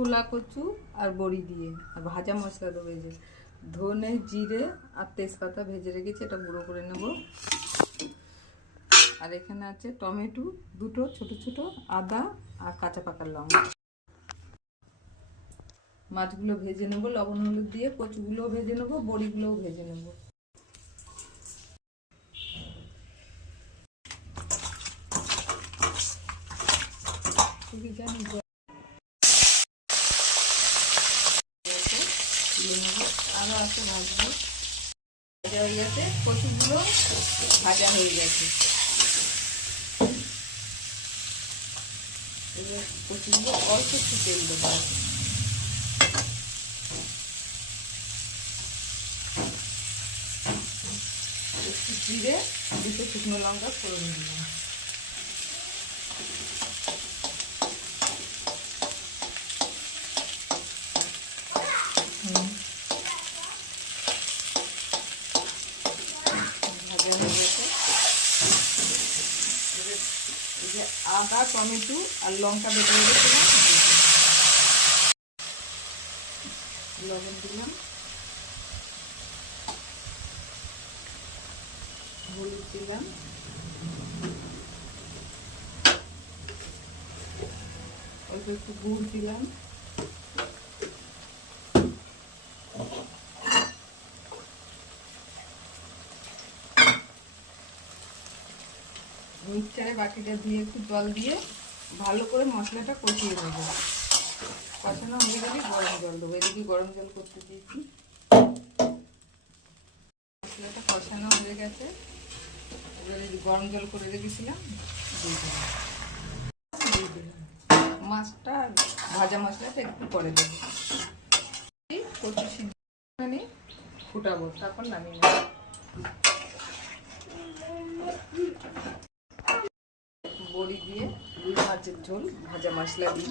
ছোলা কচু আর বড়ি দিয়ে আর ভাজা মশলা দেবো। এই যে ধনে জিরে আর তেজপাতা ভেজে রেখেছি, এটা গুঁড়ো করে নেব। আর এখানে আছে টমেটো দুটো ছোট ছোট, আদা আর কাঁচা পাকা লঙ্কা। মাছগুলো ভেজে নেব লবণ হলুদ দিয়ে, কচুগুলোও ভেজে নেব, বড়িগুলোও ভেজে নেব। জানি আরো আছে ভাজবো। ভাজা হয়ে গেছে, কচুগুলো ভাজা হয়ে গেছে। এবার কচুগুলো অল্প একটু তেল দেবো, একটু জিরে, দুটো শুকনো লঙ্কা ফোড়ন দিলাম। ভাজা হয়ে গেছে। এই যে আদা টমেটো আর লঙ্কা বেটে রেখেছিলাম, লবণ দিলাম, হলুদ দিলাম, অল্প একটু গুড় দিলাম, মিক্সচারে বাটিটা দিয়ে একটু জল দিয়ে ভালো করে মশলাটা কষিয়ে নেবো। কষানো হয়ে গেলে গরম জল দেবো। এদিকে গরম জল করতে দিয়েছি। মশলাটা কষানো হয়ে গেছে, এবারে গরম জল করে রেখেছিলাম দিয়ে দিলাম। মাছটা ভাজা মশলাটা একটু পরে দেবো। কচু সিদ্ধ ফুটাবো, তারপর নামিয়ে নেব। বড়ি দিয়ে রুই মাছের ঝোল ভাজা মশলা দিয়ে